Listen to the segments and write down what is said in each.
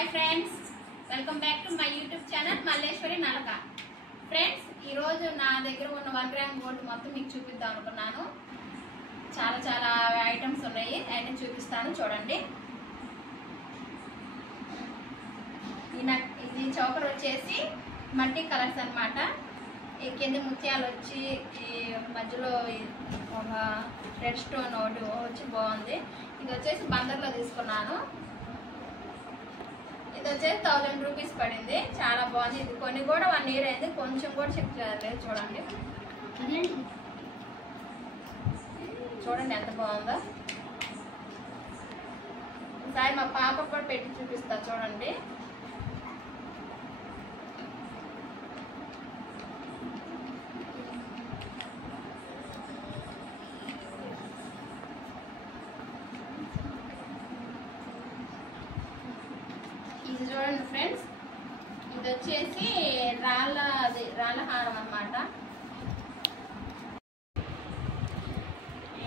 Hi friends, welcome back to my YouTube channel Malleswari Nalaka. Friends, ఈరోజు నా దగ్గర ఉన్న 1 గ్రామ్ గోల్డ్ మొత్తం మీకు చూపిద్దాం అనుకున్నాను. చాలా ఐటమ్స్ ఉన్నాయి, ఐటమ్స్ చూపిస్తాను చూడండి. ఇది చౌకర్ వచ్చేసి మల్టీ కలర్స్ అన్నమాట. ఈ కింద ముత్యాలు వచ్చి ఈ మధ్యలో ఒక రెడ్ స్టోన్ ఒకటి వచ్చి బాగుంది. ఇది వచ్చేసి బందర్లో తీసుకున్నాను. ఇది వచ్చేసి 1000 రూపీస్ పడింది. చాలా బాగుంది. ఇది కొన్ని కూడా 1 ఇయర్ అయింది, కొంచెం కూడా చెక్ చేయలేదు. చూడండి ఎంత బాగుందో. ఈసారి మా పాపకు కూడా పెట్టి చూపిస్తా చూడండి. ఇది చూడండి ఫ్రెండ్స్, ఇది వచ్చేసి రాళ్ళ హారం అన్నమాట.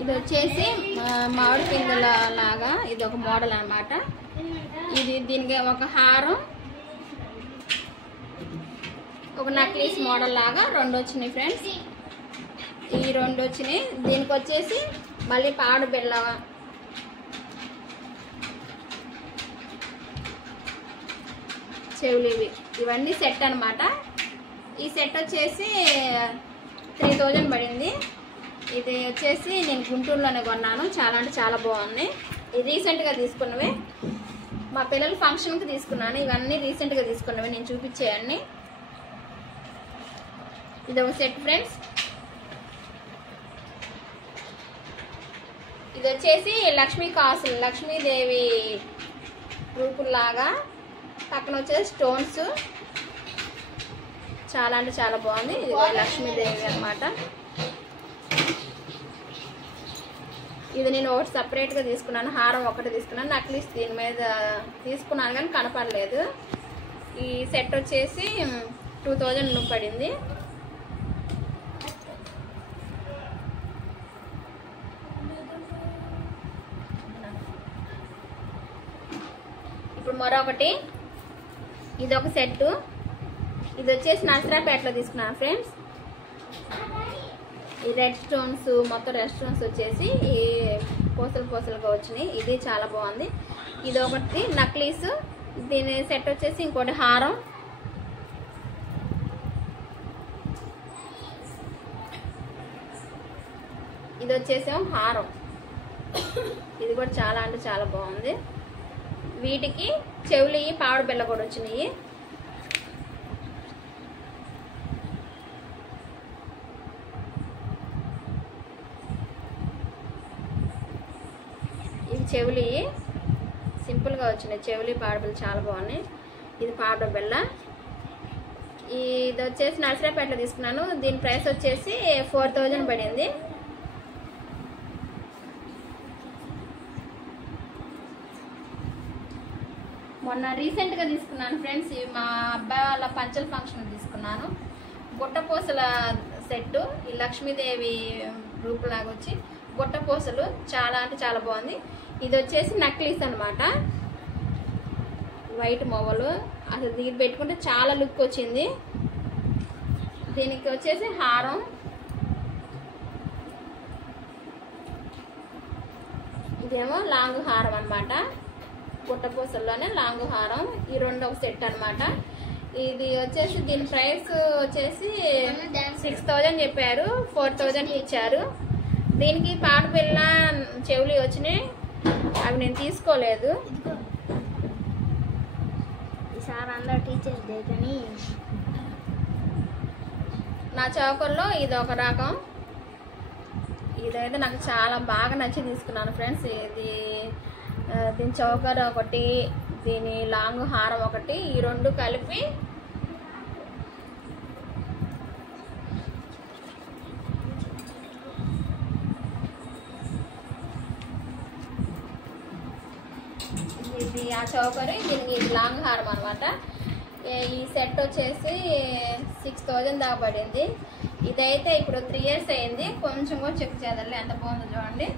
ఇది వచ్చేసి మామిడి పిందెల లాగా ఇది ఒక మోడల్ అన్నమాట. దీనికి ఒక హారం, ఒక నక్లీస్ మోడల్ లాగా 2 వచ్చినాయి ఫ్రెండ్స్. ఈ 2 వచ్చినాయి. దీనికి వచ్చేసి మళ్ళీ పాడు బిళ్ళ, చెవులు, ఇవన్నీ సెట్ అన్నమాట. ఈ సెట్ వచ్చేసి 3000 పడింది. ఇది వచ్చేసి నేను గుంటూరులోనే కొన్నాను. చాలా అంటే చాలా బాగుంది. ఇది రీసెంట్గా తీసుకున్నవే, మా పిల్లల ఫంక్షన్కి తీసుకున్నాను. ఇవన్నీ రీసెంట్గా తీసుకున్నవి, నేను చూపించేవన్నీ. ఇది ఒక సెట్ ఫ్రెండ్స్. ఇది వచ్చేసి లక్ష్మీదేవి రూపుల్లాగా, పక్కన వచ్చేసి స్టోన్స్. చాలా అంటే చాలా బాగుంది. ఇది లక్ష్మీదేవి అన్నమాట. ఇది నేను ఒకటి సపరేట్గా తీసుకున్నాను, హారం ఒకటి తీసుకున్నాను, నక్లీస్ దీని మీద తీసుకున్నాను కానీ కనపడలేదు. ఈ సెట్ వచ్చేసి 2000 పడింది. ఇప్పుడు మరొకటి, ఇది ఒక సెట్. ఇది వచ్చేసి నర్సరాపేటలో తీసుకున్నాను ఫ్రెండ్స్. ఈ రెడ్ స్టోన్స్, మొత్తం రెడ్ స్టోన్స్ వచ్చేసి ఈ పూసలుగా వచ్చినాయి. ఇది చాలా బాగుంది. ఇది ఒకటి నక్లీస్. దీని సెట్ వచ్చేసి ఇంకోటి హారం. ఇది వచ్చేసేమో హారం. ఇది కూడా చాలా అంటే చాలా బాగుంది. వీటికి చెవులు పావుడు బిళ్ళ కూడా వచ్చినాయి. ఇవి చెవులు సింపుల్గా వచ్చినాయి. చెవులు పావుడు బిళ్ళ చాలా బాగున్నాయి. ఇది పావుడు బిళ్ళ. ఇది వచ్చేసి నర్సరాపేటలో తీసుకున్నాను. దీని ప్రైస్ వచ్చేసి 4000 పడింది. మొన్న రీసెంట్గా తీసుకున్నాను ఫ్రెండ్స్. మా అబ్బాయి వాళ్ళ పంచల ఫంక్షన్ తీసుకున్నాను. గుట్టపూసల సెట్టు, ఈ లక్ష్మీదేవి రూపులాగా వచ్చి గుట్టపూసలు, చాలా అంటే చాలా బాగుంది. ఇది వచ్చేసి నక్లీస్ అనమాట. వైట్ మొవ్వలు, అసలు దీన్ని పెట్టుకుంటే చాలా లుక్ వచ్చింది. దీనికి వచ్చేసి హారం. ఇదేమో లాంగ్ హారం అనమాట. గుట్టపూసల్లోనే లాంగ్ హారం. ఈ 2 ఒక సెట్ అనమాట. ఇది వచ్చేసి దీని ప్రైస్ వచ్చేసి 6000 చెప్పారు, 4000 ఇచ్చారు. దీనికి పాట పిల్ల చెవులు వచ్చినాయి, అవి నేను తీసుకోలేదు. ఈసారి అందరూ టీచర్స్ డే కానీ నా చౌకల్లో ఇది ఒక రకం. ఇదైతే నాకు చాలా బాగా నచ్చి తీసుకున్నాను ఫ్రెండ్స్. దీని చౌకర్ ఒకటి, దీని లాంగ్ హారం ఒకటి, ఈ 2 కలిపి ఇది ఆ చౌకరి, దీనికి ఇది లాంగ్ హారం అనమాట. ఈ సెట్ వచ్చేసి 6000 దాకా పడింది. ఇదైతే ఇప్పుడు 3 ఇయర్స్ అయింది. కొంచెం కూడా చెక్ చేయాలి, ఎంత బాగుందో చూడండి.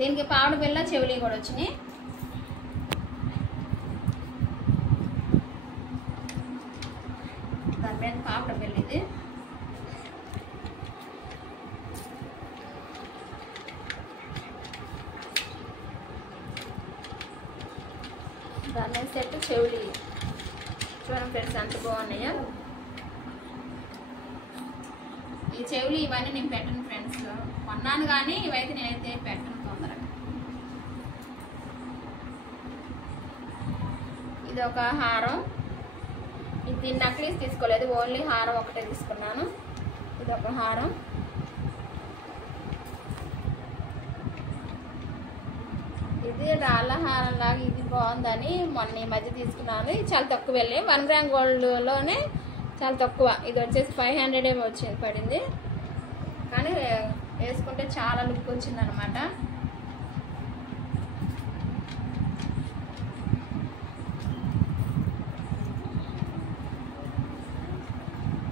దీనికి పావుడు బిళ్ళ చెవులు కూడా వచ్చినాయి. పాపడ బిళ్ళ ఇది. దాని సెట్ చెవులి చూడండి ఫ్రెండ్స్ ఎంత బాగున్నాయో. ఈ చెవులు ఇవన్నీ నేను పెట్టను ఫ్రెండ్స్, కొన్నాను కానీ ఇవైతే నేనైతే పెట్టను తొందరగా. ఇది ఒక హారం, ఇది నక్లీస్ తీసుకోలేదు, ఓన్లీ హారం ఒకటే తీసుకున్నాను. ఇది ఒక హారం. ఇది రాళ్ళ హారం లాగా ఇది బాగుందని మొన్న ఈ మధ్య తీసుకున్నాను. ఇది చాలా తక్కువ వెళ్ళి 1 గ్రామ్ గోల్డ్లోనే చాలా తక్కువ. ఇది వచ్చేసి 500 ఏమో వచ్చింది పడింది, కానీ వేసుకుంటే చాలా లుక్ వచ్చింది అనమాట.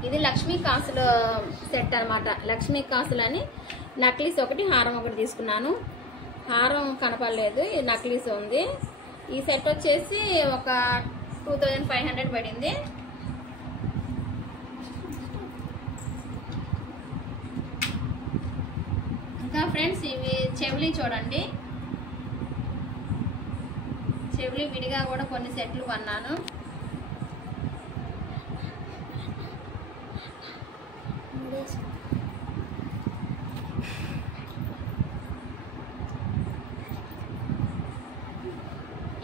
ఇది లక్ష్మీ కాసుల సెట్ అనమాట. లక్ష్మీ కాసులు అని నక్లీస్ ఒకటి హారం ఒకటి తీసుకున్నాను. హారం కనపడలేదు, ఇది నక్లీస్ ఉంది. ఈ సెట్ వచ్చేసి ఒక 2500 పడింది. ఇంకా ఫ్రెండ్స్ ఇవి చెవులి చూడండి, చెవులి విడిగా కూడా కొన్ని సెట్లు కొన్నాను.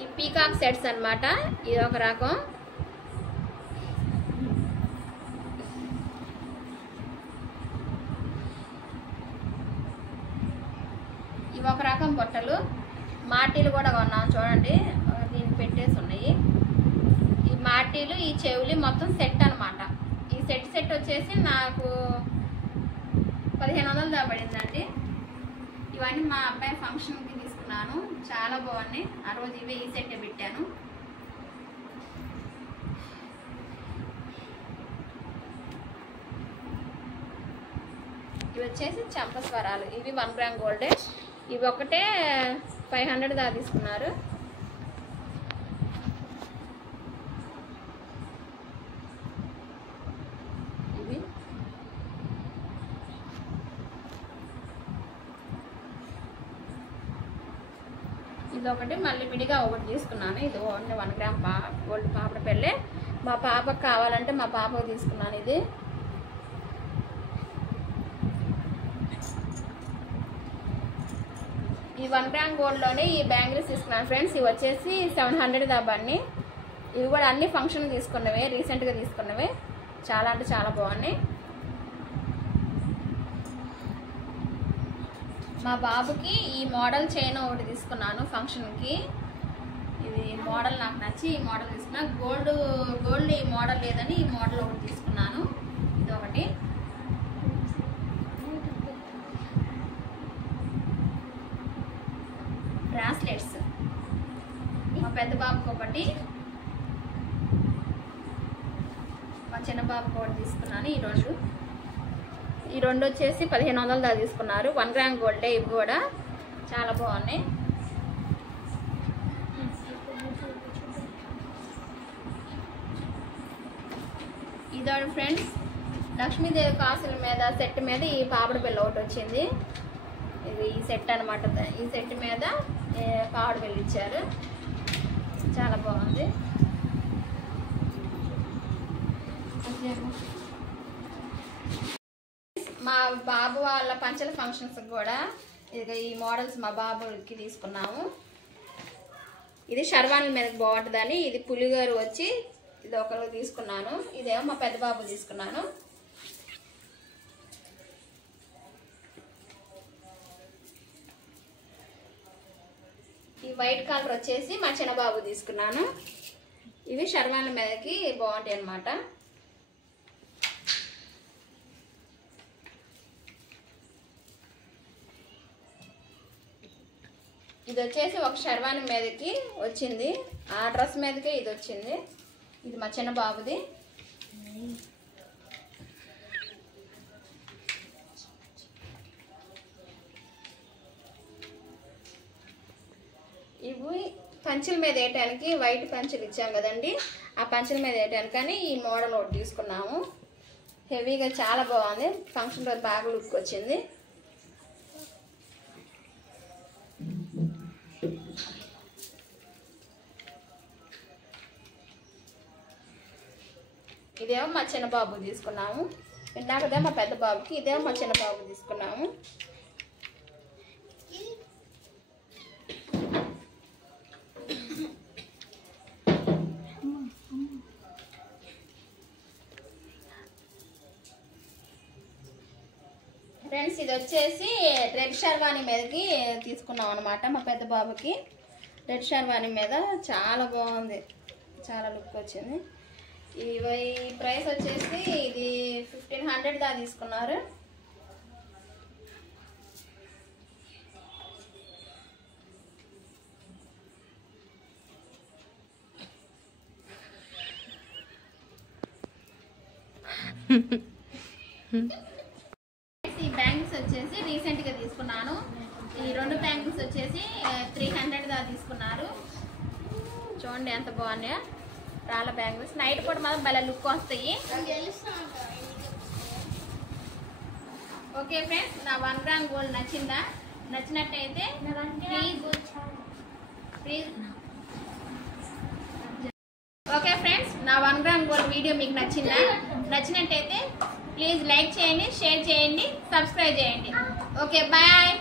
ఈ పీకాక్ సెట్స్ అన్నమాట. ఇది ఒక రకం. ఇవి ఒక రకం బొట్టలు. మాటీలు కూడా కొన్నాం చూడండి, దీనికి పెట్టేసి ఉన్నాయి. ఈ మాటీలు ఈ చెవులు మొత్తం సెట్ అనమాట. ఈ సెట్ వచ్చేసి నాకు 1500 దా పడిందండి. ఇవన్నీ మా అబ్బాయి ఫంక్షన్కి తీసుకున్నాను, చాలా బాగున్నాయి. ఆ రోజు ఇవే ఈ సెట్ పెట్టాను. ఇవి వచ్చేసి చంపస్వరాలు, ఇవి 1 గ్రామ్ గోల్డే. ఇవి ఒకటే 500 దా తీసుకున్నారు. ఇవి ఇదొకటి మళ్ళీ విడిగా ఒకటి తీసుకున్నాను. ఇది ఓన్లీ 1 గ్రామ్ గోల్డ్ పాపడ పెళ్ళే. మా పాపకు కావాలంటే మా పాపకు తీసుకున్నాను. ఇది ఈ 1 గ్రామ్ గోల్డ్లోనే ఈ బ్యాంగిల్స్ తీసుకున్నాను ఫ్రెండ్స్. ఇవి వచ్చేసి 700 దాబాన్ని. ఇవి కూడా అన్ని ఫంక్షన్ తీసుకున్నవే, రీసెంట్గా తీసుకున్నవే. చాలా అంటే చాలా బాగున్నాయి. మా బాబుకి ఈ మోడల్ చైన్ ఒకటి తీసుకున్నాను ఫంక్షన్కి. ఇది మోడల్ నాకు నచ్చి ఈ మోడల్ తీసుకున్నా. గోల్డ్ ఈ మోడల్ లేదని ఈ మోడల్ ఒకటి తీసుకున్నాను. ఇది ఒకటి. బ్రాస్లెట్స్ మా పెద్ద బాబుకి ఒకటి, మా చిన్న బాబుకి ఒకటి తీసుకున్నాను. ఈ రెండు వచ్చేసి 1500 దా తీసుకున్నారు. 1 గ్రామ్ గోల్డే. ఇవి కూడా చాలా బాగున్నాయి. ఇదోడు ఫ్రెండ్స్, లక్ష్మీదేవి కాసుల మీద సెట్ మీద ఈ పాపడ బిళ్ళ ఒకటి వచ్చింది. ఇది ఈ సెట్ అనమాట. ఈ సెట్ మీద పాపడ బిళ్ళ ఇచ్చారు, చాలా బాగుంది. మా బాబు వాళ్ళ పంచల ఫంక్షన్స్ కూడా ఇది ఈ మోడల్స్ మా బాబుకి తీసుకున్నాము. ఇది షర్వాణి మీదకి బాగుంటుందని ఇది పులిగారు వచ్చి ఇది ఒకరు తీసుకున్నాను. ఇదేమో మా పెద్ద బాబు తీసుకున్నాను. ఈ వైట్ కలర్ వచ్చేసి మా చిన్న బాబు తీసుకున్నాను. ఇవి షర్వాణి మీదకి బాగుంటాయి అన్నమాట. ఇది వచ్చేసి ఒక షర్వాణి మీదకి వచ్చింది, ఆ డ్రెస్ మీదకే ఇది వచ్చింది. ఇది మా చిన్న బాబుది. ఇవి పంచుల మీద వేయటానికి వైట్ పంచులు ఇచ్చాం కదండి, ఆ పంచుల మీద వేయటానికి కానీ ఈ మోడల్ ఒకటి తీసుకున్నాము. హెవీగా చాలా బాగుంది. ఫంక్షన్ రోజు బాగా లుక్ వచ్చింది. ఇదేమో మా చిన్న బాబు తీసుకున్నాము. ఇందాకదే మా పెద్ద బాబుకి, ఇదేమో మా చిన్న బాబు తీసుకున్నాము. ఫ్రెండ్స్ ఇది వచ్చేసి రెడ్ షర్వాణి మీదకి తీసుకున్నాం అనమాట. మా పెద్ద బాబుకి రెడ్ షర్వాణి మీద చాలా బాగుంది, చాలా లుక్ వచ్చింది. ఈ ప్రైస్ వచ్చేసి ఇది 1500 దా తీసుకున్నారు. ఈ బ్యాంగిల్స్ వచ్చేసి రీసెంట్ గా తీసుకున్నాను. ఈ 2 బ్యాంగిల్స్ వచ్చేసి 300 దా తీసుకున్నారు. చూడండి ఎంత బాగున్నాయో రాళ్ళ బ్యాంగిల్స్. నైట్ పూట మాత్రం భలే లుక్ వస్తాయి. ఓకే ఫ్రెండ్స్, నా 1 గ్రామ్ గోల్డ్ నచ్చిందా? నచ్చినట్టయితే ప్లీజ్ ఓకే ఫ్రెండ్స్, నా 1 గ్రామ్ గోల్డ్ వీడియో మీకు నచ్చిందా? నచ్చినట్టయితే ప్లీజ్ లైక్ చేయండి, షేర్ చేయండి, సబ్స్క్రైబ్ చేయండి. Okay bye.